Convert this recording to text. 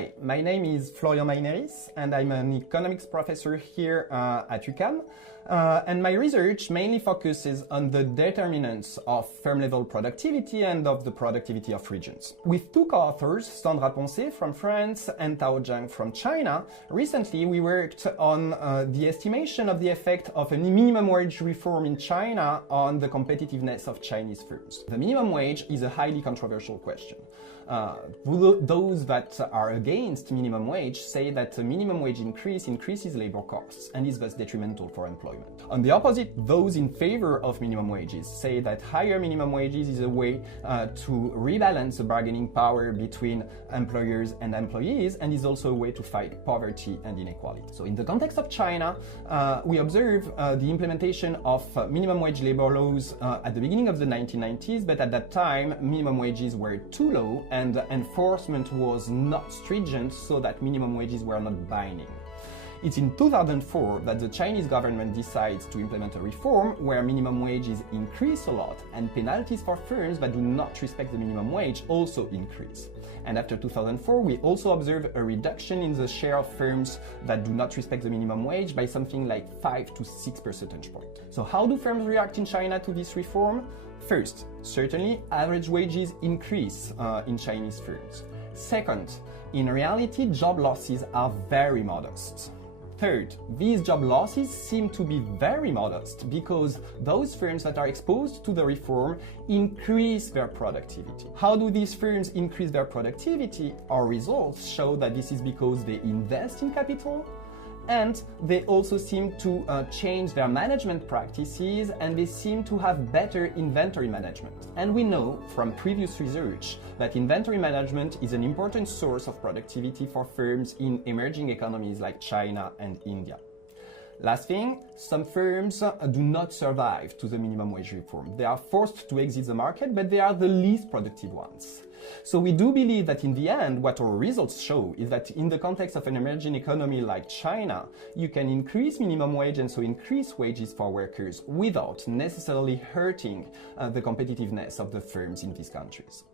Hi, my name is Florian Mayneris and I'm an economics professor here at UQAM. And my research mainly focuses on the determinants of firm-level productivity and of the productivity of regions. With two co-authors, Poncet from France and Zhang from China, recently we worked on the estimation of the effect of a minimum wage reform in China on the competitiveness of Chinese firms. The minimum wage is a highly controversial question. Those that are against minimum wage say that the minimum wage increases labor costs and is thus detrimental for employment. On the opposite, those in favor of minimum wages say that higher minimum wages is a way to rebalance the bargaining power between employers and employees and is also a way to fight poverty and inequality. So in the context of China, we observe the implementation of minimum wage labor laws at the beginning of the 1990s, but at that time minimum wages were too low and enforcement was not stringent, so that minimum wages were not binding. It's in 2004 that the Chinese government decides to implement a reform where minimum wages increase a lot and penalties for firms that do not respect the minimum wage also increase. And after 2004, we also observe a reduction in the share of firms that do not respect the minimum wage by something like 5 to 6 percentage points. So how do firms react in China to this reform? First, certainly average wages increase in Chinese firms. Second, in reality, job losses are very modest. Third, these job losses seem to be very modest because those firms that are exposed to the reform increase their productivity. How do these firms increase their productivity? Our results show that this is because they invest in capital, and they also seem to change their management practices, and they seem to have better inventory management. And we know from previous research that inventory management is an important source of productivity for firms in emerging economies like China and India. Last thing, some firms do not survive to the minimum wage reform. They are forced to exit the market, but they are the least productive ones. So we do believe that in the end, what our results show is that in the context of an emerging economy like China, you can increase minimum wage and so increase wages for workers without necessarily hurting the competitiveness of the firms in these countries.